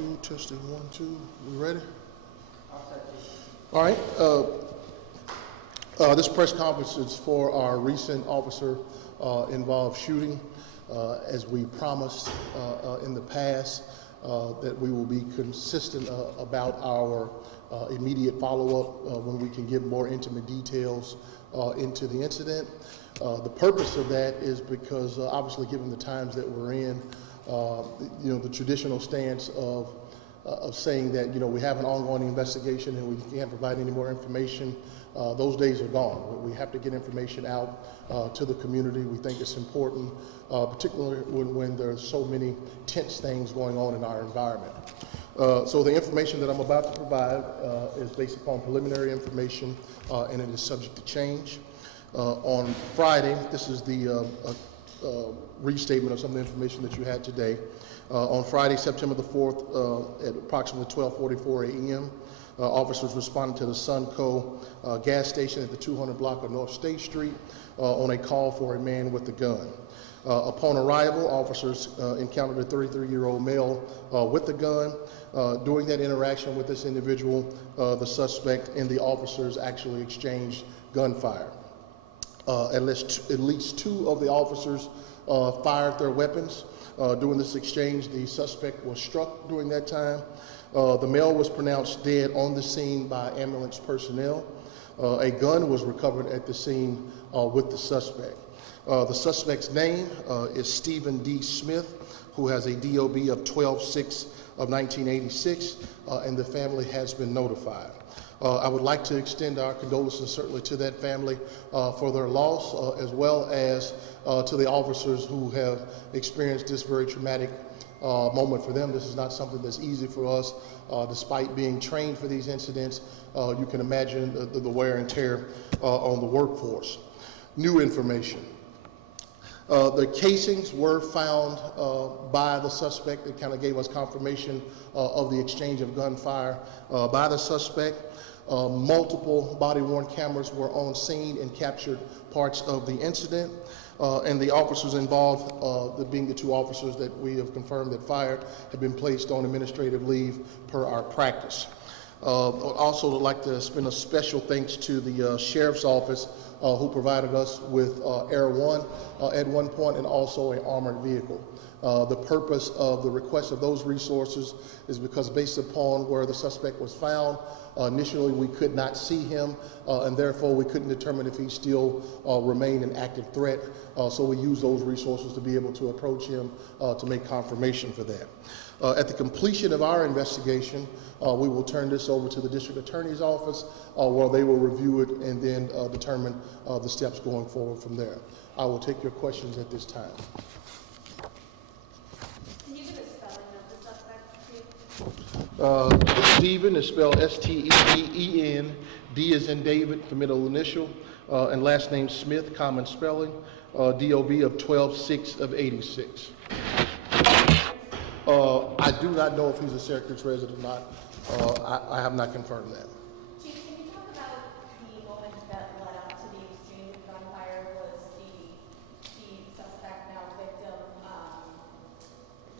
2, testing 1, 2. We ready? All right. This press conference is for our recent officer involved shooting. As we promised in the past, that we will be consistent about our immediate follow-up when we can give more intimate details into the incident. The purpose of that is because obviously given the times that we're in, the traditional stance of saying that, we have an ongoing investigation and we can't provide any more information, those days are gone. We have to get information out to the community. We think it's important, particularly when there's so many tense things going on in our environment. So the information that I'm about to provide is based upon preliminary information and it is subject to change. On Friday, this is the restatement of some of the information that you had today. On Friday, September the 4th, at approximately 12:44 a.m., officers responded to the Sunco gas station at the 200 block of North State Street on a call for a man with a gun. Upon arrival, officers encountered a 33-year-old male with a gun. During that interaction with this individual, the suspect and the officers actually exchanged gunfire. At least two of the officers fired their weapons. During this exchange, the suspect was struck during that time. The male was pronounced dead on the scene by ambulance personnel. A gun was recovered at the scene with the suspect. The suspect's name is Stephen D. Smith, who has a DOB of 12/6 of 1986, and the family has been notified. I would like to extend our condolences certainly to that family for their loss, as well as to the officers who have experienced this very traumatic moment for them. This is not something that's easy for us. Despite being trained for these incidents, you can imagine the wear and tear on the workforce. New information. The casings were found by the suspect. It kind of gave us confirmation of the exchange of gunfire by the suspect. Multiple body-worn cameras were on scene and captured parts of the incident. And the officers involved, being the two officers that we have confirmed that fired, have been placed on administrative leave per our practice. I'd also like to spend a special thanks to the Sheriff's Office who provided us with Air One at one point and also an armored vehicle. The purpose of the request of those resources is because based upon where the suspect was found, initially we could not see him and therefore we couldn't determine if he still remained an active threat. So we used those resources to be able to approach him to make confirmation for that. At the completion of our investigation, we will turn this over to the District Attorney's Office where they will review it and then determine the steps going forward from there. I will take your questions at this time. Can you give a spelling of the suspect, please? Stephen is spelled S-T-E-V-E-N, D is in David, the middle initial, and last name Smith, common spelling, DOB of 12/6 of 86. I do not know if he's a Syracuse resident or not. I have not confirmed that. Chief, can you talk about the moments that led up to the exchange of gunfire? Was the suspect, now victim,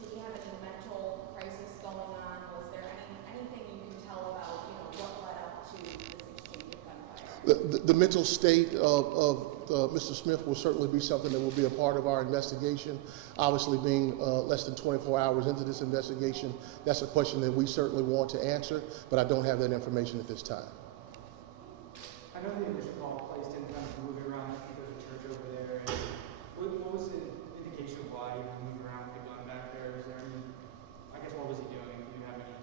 did he have any mental crisis going on? Was there anything you can tell about, what led up to this exchange of gunfire? The mental state of Mr. Smith will certainly be something that will be a part of our investigation. Obviously, being less than 24 hours into this investigation, that's a question that we certainly want to answer, but I don't have that information at this time. I know the initial call placed in kind of moving around. I think there's a church over there. And what was the indication of why he moved around with the gun back there? Is there any, I guess, what was he doing? Do you have any?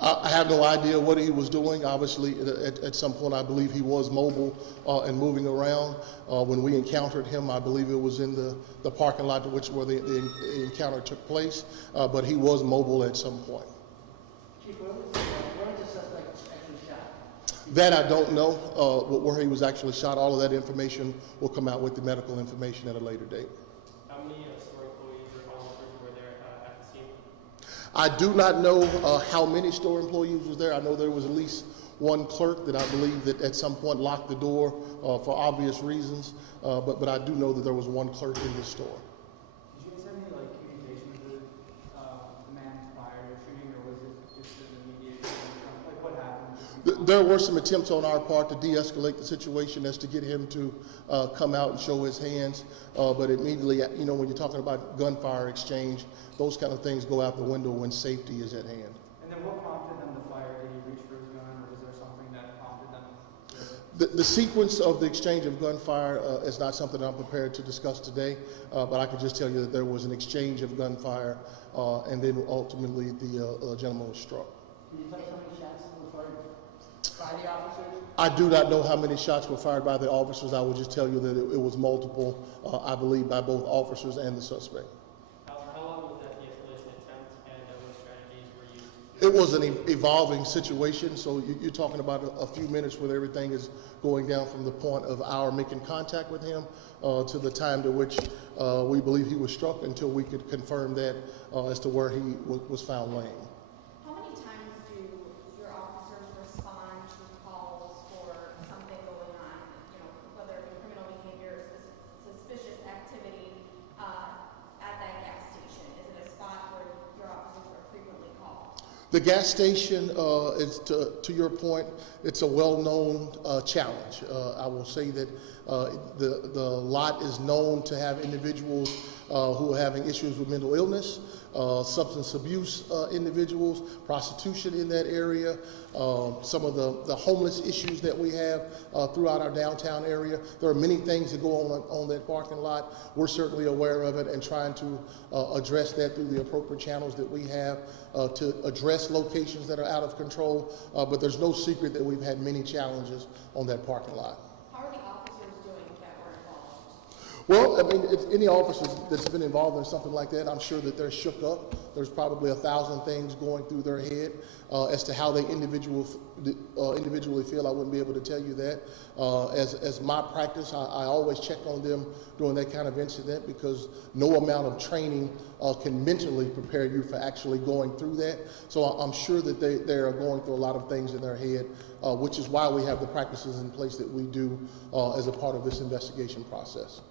I have no idea what he was doing. Obviously, at some point, I believe he was mobile and moving around. When we encountered him, I believe it was in the parking lot where the encounter took place, but he was mobile at some point. Chief, where was the suspect actually shot? That I don't know, where he was actually shot. All of that information will come out with the medical information at a later date. How many store employees or officers were there at the scene? I do not know how many store employees was there. I know there was at least one clerk that I believe that at some point locked the door for obvious reasons, but I do know that there was one clerk in the store. Did you guys have any communication with the man prior to shooting, or was it There were some attempts on our part to de-escalate the situation as to get him to come out and show his hands, but immediately, you know, when you're talking about gunfire exchange, those kind of things go out the window when safety is at hand. And then what prompted them to fire? Did he reach for his gun, or was there something that prompted them to... The sequence of the exchange of gunfire is not something I'm prepared to discuss today, but I can just tell you that there was an exchange of gunfire, and then ultimately the gentleman was struck. Can you tell us how many shots were fired by the officers? I do not know how many shots were fired by the officers. I will just tell you that it was multiple, I believe, by both officers and the suspect. How long was that de-escalation attempt, and what strategies were used? It was an evolving situation, so you're talking about a few minutes where everything is going down from the point of our making contact with him to the time to which we believe he was struck until we could confirm that as to where he was found laying. How many times do your officers respond to calls for something going on, you know, whether it be criminal behavior, suspicious activity at that gas station? Is it a spot where your officers are frequently called? The gas station is, to your point, it's a well-known challenge. I will say that the lot is known to have individuals who are having issues with mental illness, substance abuse individuals, prostitution in that area, some of the homeless issues that we have throughout our downtown area. There are many things that go on that parking lot. We're certainly aware of it and trying to address that through the appropriate channels that we have to address locations that are out of control. But there's no secret that we've had many challenges on that parking lot. How are the officers doing that were involved? Well, I mean, if any officers that's been involved in something like that, I'm sure that they're shook up. There's probably 1,000 things going through their head as to how they individually feel. I wouldn't be able to tell you that. As my practice, I always check on them during that kind of incident because no amount of training can mentally prepare you for actually going through that. So I'm sure that they are going through a lot of things in their head, which is why we have the practices in place that we do as a part of this investigation process.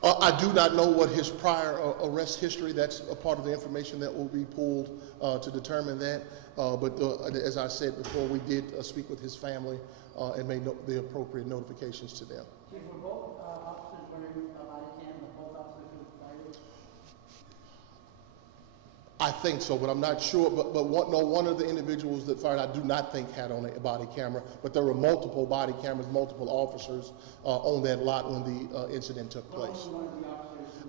I do not know what his prior arrest history. That's a part of the information that will be pulled to determine that. But as I said before, we did speak with his family and made the appropriate notifications to them. Chief, were both officers wearing a body cam? Both officers were fired? I think so, but I'm not sure. But one of the individuals that fired, I do not think had on a body camera. But there were multiple body cameras, multiple officers on that lot when the incident took place.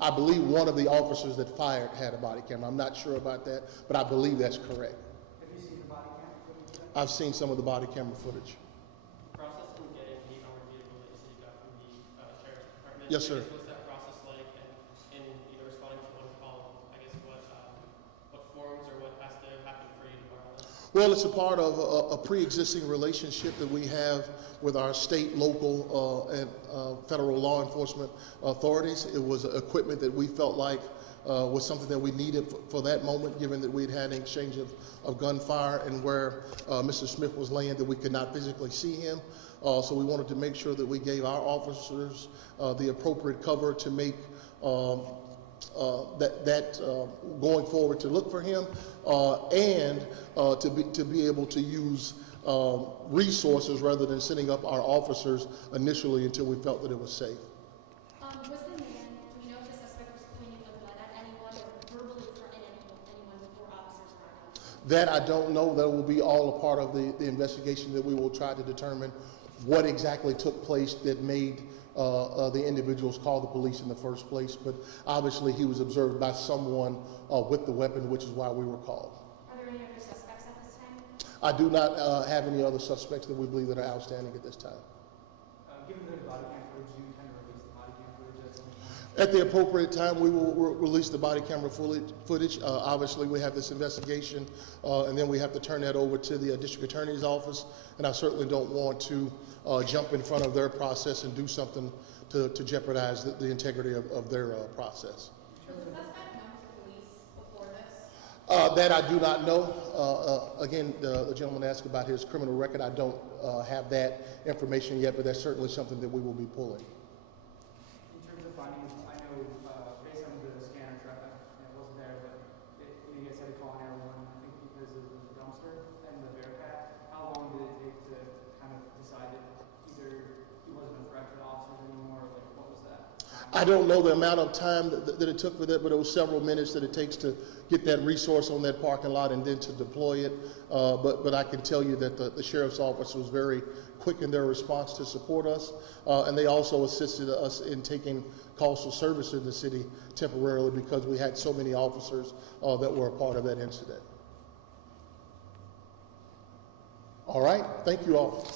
I believe one of the officers that fired had a body camera. I'm not sure about that, but I believe that's correct. Have you seen the body camera footage? I've seen some of the body camera footage. Process in getting the armored vehicle that you said you got from the sheriff's department. Yes, sir. What's that process like? And either responding to one call, I guess what forms or what has to happen for you to borrow that? Well, it's a part of a pre-existing relationship that we have with our state, local, and federal law enforcement authorities. It was equipment that we felt like was something that we needed for that moment, given that we'd had an exchange of gunfire and where Mr. Smith was laying that we could not physically see him. So we wanted to make sure that we gave our officers the appropriate cover to make going forward to look for him and to be able to use resources rather than sending up our officers initially until we felt that it was safe. Was the man, do we know if the suspect was pointing a gun at anyone or verbally threatening anyone before officers arrived? That I don't know. That will be all a part of the investigation that we will try to determine what exactly took place that made the individuals call the police in the first place. But obviously he was observed by someone with the weapon, which is why we were called. Are there any other suspects at this time? I do not have any other suspects that we believe that are outstanding at this time. Given the body cam footage, do you intend to release the body cam footage at some point? At the appropriate time, we will release the body camera footage. Obviously, we have this investigation, and then we have to turn that over to the district attorney's office, and I certainly don't want to jump in front of their process and do something to jeopardize the integrity of their process. Was the suspect known to the police before this? That I do not know. Again, the gentleman asked about his criminal record. I don't have that information yet, but that's certainly something that we will be pulling. In terms of findings, I know based on the scanner traffic, it wasn't there, but you guys had to call an air warning, I think, because I don't know the amount of time that it took for that, but it was several minutes that it takes to get that resource on that parking lot and then to deploy it. But I can tell you that the sheriff's office was very quick in their response to support us, and they also assisted us in taking coastal service in the city temporarily because we had so many officers that were a part of that incident. All right, thank you all.